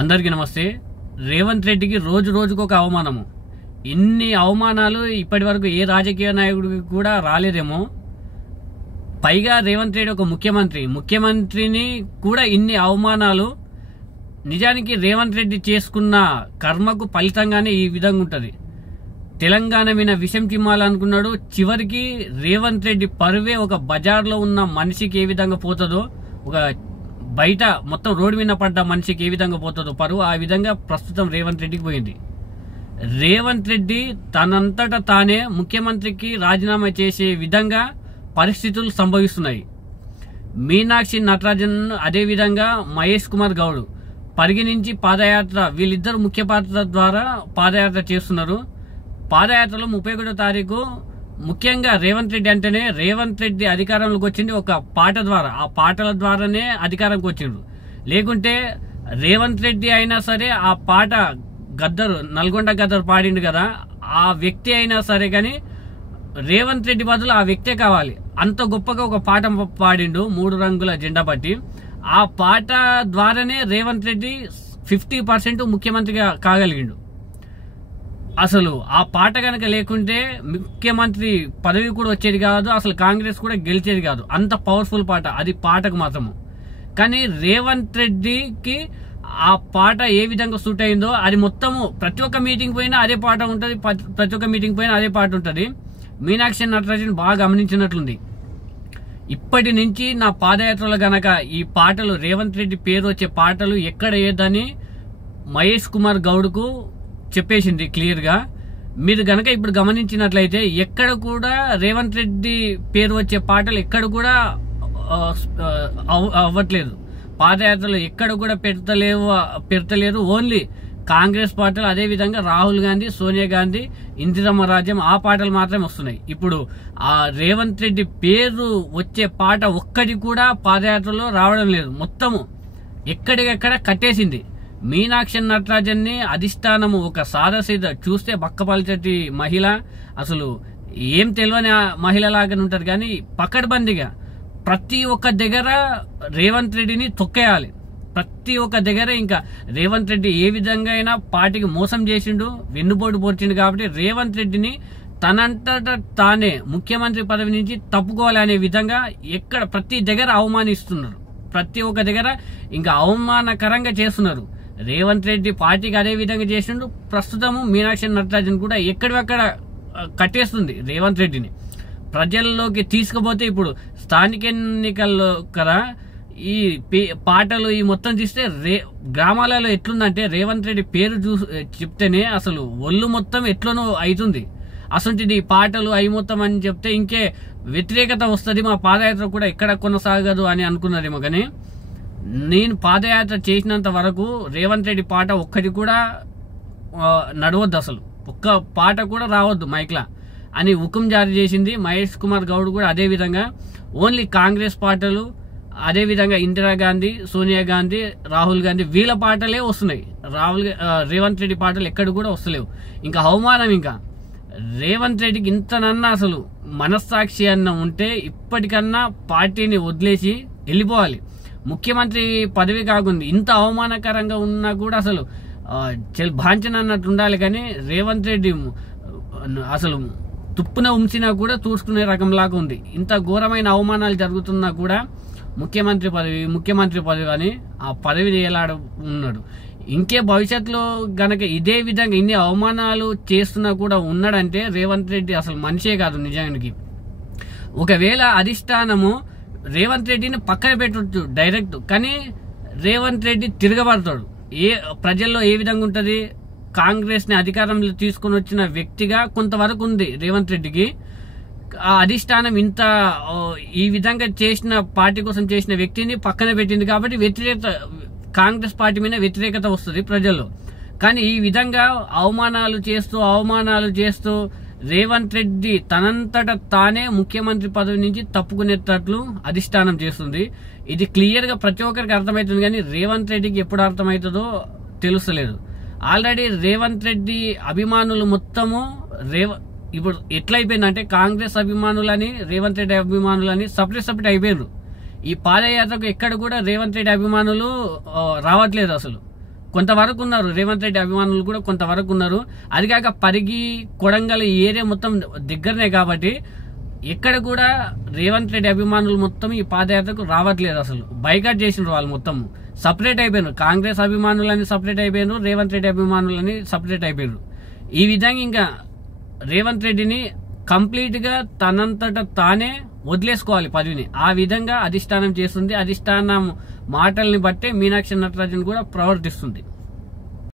అందరికీ నమస్తే. రేవంత్ రెడ్డికి రోజు రోజుకు ఒక అవమానము. ఇన్ని అవమానాలు ఇప్పటి వరకు ఏ రాజకీయ నాయకుడికి కూడా రాలేదేమో. పైగా రేవంత్ రెడ్డి ఒక ముఖ్యమంత్రిని కూడా ఇన్ని అవమానాలు. నిజానికి రేవంత్ రెడ్డి చేసుకున్న కర్మకు ఫలితంగానే ఈ విధంగా ఉంటుంది. తెలంగాణ మీద విషం చిమ్మాలనుకున్నాడు. చివరికి రేవంత్ రెడ్డి పరువే ఒక బజార్లో ఉన్న మనిషికి ఏ విధంగా పోతుందో, ఒక బయట మొత్తం రోడ్డు మీద పడ్డ మనిషికి ఏ విధంగా పోతుందో పరువు, ఆ విధంగా ప్రస్తుతం రేవంత్ రెడ్డికి పోయింది. రేవంత్ రెడ్డి తనంతట తానే ముఖ్యమంత్రికి రాజీనామా చేసే విధంగా పరిస్థితులు సంభవిస్తున్నాయి. మీనాక్షి నటరాజన్, అదేవిధంగా మహేష్ కుమార్ గౌడ్ పరిగణించి పాదయాత్ర, వీళ్ళిద్దరు ముఖ్య పాత్ర ద్వారా పాదయాత్ర చేస్తున్నారు. పాదయాత్రలో 31వ తారీఖు ముఖ్యంగా రేవంత్ రెడ్డి అంటేనే, రేవంత్ రెడ్డి అధికారంలోకి వచ్చింది ఒక పాట ద్వారా. ఆ పాటల ద్వారానే అధికారంకి వచ్చిండ్రు. లేకుంటే రేవంత్ రెడ్డి అయినా సరే ఆ పాట గద్దరు, నల్గొండ గద్దరు పాడిండు కదా, ఆ వ్యక్తి అయినా సరే కానీ రేవంత్ రెడ్డి బదులు ఆ వ్యక్తే కావాలి. అంత గొప్పగా ఒక పాట పాడిండు 3 రంగుల జెండా పట్టి. ఆ పాట ద్వారానే రేవంత్ రెడ్డి 50% ముఖ్యమంత్రిగా కాగలిగిండు. అసలు ఆ పాట కనుక లేకుంటే ముఖ్యమంత్రి పదవి కూడా వచ్చేది కాదు, అసలు కాంగ్రెస్ కూడా గెలిచేది కాదు. అంత పవర్ఫుల్ పాట అది, పాటకు మాత్రము. కానీ రేవంత్ రెడ్డికి ఆ పాట ఏ విధంగా సూట్ అయిందో అది మొత్తము ప్రతి ఒక్క మీటింగ్ పోయినా అదే పాట ఉంటుంది, ప్రతి ఒక్క మీటింగ్ పోయినా అదే పాట ఉంటుంది. మీనాక్షి నటరాజన్ బాగా గమనించినట్లుంది. ఇప్పటి నుంచి నా పాదయాత్రలో గనక ఈ పాటలు, రేవంత్ రెడ్డి పేరు వచ్చే పాటలు ఎక్కడ ఏదని మహేష్ కుమార్ గౌడ్కు చెప్పేసింది క్లియర్ గా. మీరు గనక ఇప్పుడు గమనించినట్లయితే ఎక్కడ కూడా రేవంత్ రెడ్డి పేరు వచ్చే పాటలు ఎక్కడ కూడా అవ్వట్లేదు. పాదయాత్రలు ఎక్కడ కూడా పెడతలేరు. ఓన్లీ కాంగ్రెస్ పాటలు, అదే విధంగా రాహుల్ గాంధీ, సోనియా గాంధీ, ఇందిరమ్మ రాజ్యం, ఆ పాటలు మాత్రమే వస్తున్నాయి. ఇప్పుడు ఆ రేవంత్ రెడ్డి పేరు వచ్చే పాట ఒక్కటి కూడా పాదయాత్రలో రావడం లేదు. మొత్తము ఎక్కడికెక్కడ కట్టేసింది. మీనాక్షి నటరాజన్ ని అధిష్టానము ఒక సాదాసీద, చూస్తే బక్కపల్చటి మహిళ, అసలు ఏం తెలియని మహిళలాగానే ఉంటారు. కానీ పకడ్బందీగా ప్రతి ఒక్క దగ్గర రేవంత్ రెడ్డిని తొక్కేయాలి. ప్రతి ఒక్క దగ్గర ఇంకా రేవంత్ రెడ్డి ఏ విధంగా అయినా పార్టీకి మోసం చేసిండు, వెన్నుపోటు పొడిచిండు. కాబట్టి రేవంత్ రెడ్డిని తనంతట తానే ముఖ్యమంత్రి పదవి నుంచి తప్పుకోవాలి అనే విధంగా ఎక్కడ ప్రతి దగ్గర అవమానిస్తున్నారు. ప్రతి ఒక్క దగ్గర ఇంకా అవమానకరంగా చేస్తున్నారు. రేవంత్ రెడ్డి పార్టీకి అదే విధంగా చేసిండు. ప్రస్తుతము మీనాక్షి నటరాజన్ కూడా ఎక్కడివక్కడ కట్టేస్తుంది రేవంత్ రెడ్డిని. ప్రజల్లోకి తీసుకుపోతే ఇప్పుడు స్థానిక ఎన్నికల్లో కదా ఈ పాటలు ఈ మొత్తం తీస్తే గ్రామాలలో ఎట్లుందంటే రేవంత్ రెడ్డి పేరు చెప్తేనే అసలు ఒళ్ళు మొత్తం ఎట్లనో అవుతుంది. అసలు ఈ పాటలు అవి మొత్తం అని చెప్తే ఇంకే వ్యతిరేకత వస్తుంది, మా పాదయాత్ర కూడా ఎక్కడ కొనసాగదు అని అనుకున్నారేమో. కానీ నేను పాదయాత్ర చేసినంత వరకు రేవంత్ రెడ్డి పాట ఒక్కటి కూడా నడవద్దు, అసలు ఒక్క పాట కూడా రావద్దు మైక్లా అని హుకుం జారీ చేసింది. మహేష్ కుమార్ గౌడ్ కూడా అదే విధంగా ఓన్లీ కాంగ్రెస్ పాటలు, అదే విధంగా ఇందిరాగాంధీ, సోనియా గాంధీ, రాహుల్ గాంధీ వీళ్ళ పాటలే వస్తున్నాయి. రేవంత్ రెడ్డి పాటలు ఎక్కడ కూడా వస్తలేవు. ఇంకా అవమానం. ఇంకా రేవంత్ రెడ్డికి ఇంతనన్నా అసలు మనస్సాక్షి అన్న ఉంటే ఇప్పటికన్నా పార్టీని వదిలేసి వెళ్ళిపోవాలి. ముఖ్యమంత్రి పదవి కాకుండా ఇంత అవమానకరంగా ఉన్నా కూడా అసలు భాంచన అన్నట్టు ఉండాలి. కానీ రేవంత్ రెడ్డి అసలు తుప్పున ఉంచినా కూడా తూర్చుకునే రకంలాగా ఉంది. ఇంత ఘోరమైన అవమానాలు జరుగుతున్నా కూడా ముఖ్యమంత్రి పదవి అని ఆ పదవి చేయలాడ ఉన్నాడు. ఇంకే భవిష్యత్తులో గనక ఇదే విధంగా ఇన్ని అవమానాలు చేస్తున్నా కూడా ఉన్నాడంటే రేవంత్ రెడ్డి అసలు మనిషే కాదు నిజానికి. ఒకవేళ అధిష్టానము రేవంత్ రెడ్డిని పక్కన పెట్టవచ్చు డైరెక్ట్, కానీ రేవంత్ రెడ్డి తిరగబడతాడు. ప్రజల్లో ఏ విధంగా ఉంటది, కాంగ్రెస్ ని అధికారంలో తీసుకుని వచ్చిన వ్యక్తిగా కొంతవరకు ఉంది రేవంత్ రెడ్డికి. ఆ అధిష్టానం ఇంత ఈ విధంగా చేసిన, పార్టీ కోసం చేసిన వ్యక్తిని పక్కన పెట్టింది కాబట్టి కాంగ్రెస్ పార్టీ మీద వ్యతిరేకత వస్తుంది ప్రజల్లో. కానీ ఈ విధంగా అవమానాలు చేస్తూ రేవంత్ రెడ్డి తనంతట తానే ముఖ్యమంత్రి పదవి నుంచి తప్పుకునేటట్లు అధిష్టానం చేస్తుంది. ఇది క్లియర్ గా ప్రతి ఒక్కరికి అర్థమవుతుంది. కానీ రేవంత్ రెడ్డికి ఎప్పుడు అర్థమవుతుందో తెలుస్తలేదు. ఆల్రెడీ రేవంత్ రెడ్డి అభిమానులు మొత్తము ఇప్పుడు ఎట్లయిపోయిందంటే కాంగ్రెస్ అభిమానులని, రేవంత్ రెడ్డి అభిమానులని సపరేట్ అయిపోయారు. ఈ పాదయాత్రకు ఎక్కడ కూడా రేవంత్ రెడ్డి అభిమానులు రావట్లేదు. అసలు కొంతవరకు ఉన్నారు, రేవంత్ రెడ్డి అభిమానులు కూడా కొంతవరకు ఉన్నారు. అది కాక పరిగి కొడంగల్ ఈ ఏరియా మొత్తం దగ్గరనే కాబట్టి ఎక్కడ కూడా రేవంత్ రెడ్డి అభిమానులు మొత్తం ఈ పాదయాత్రకు రావట్లేదు. అసలు బైకాట్ చేసినారు వాళ్ళు, మొత్తం సపరేట్ అయిపోయినారు. కాంగ్రెస్ అభిమానులని సపరేట్ అయిపోయినారు, రేవంత్ రెడ్డి అభిమానులని సపరేట్ అయిపోయినారు. ఈ విధంగా ఇంకా రేవంత్ రెడ్డిని కంప్లీట్ గా తనంతట తానే వదిలేసుకోవాలి పదవిని. ఆ విధంగా అధిష్టానం చేస్తుంది. అధిష్టానం మాటల్ని బట్టే మీనాక్షి నటరాజన్ కూడా ప్రవర్తిస్తుంది.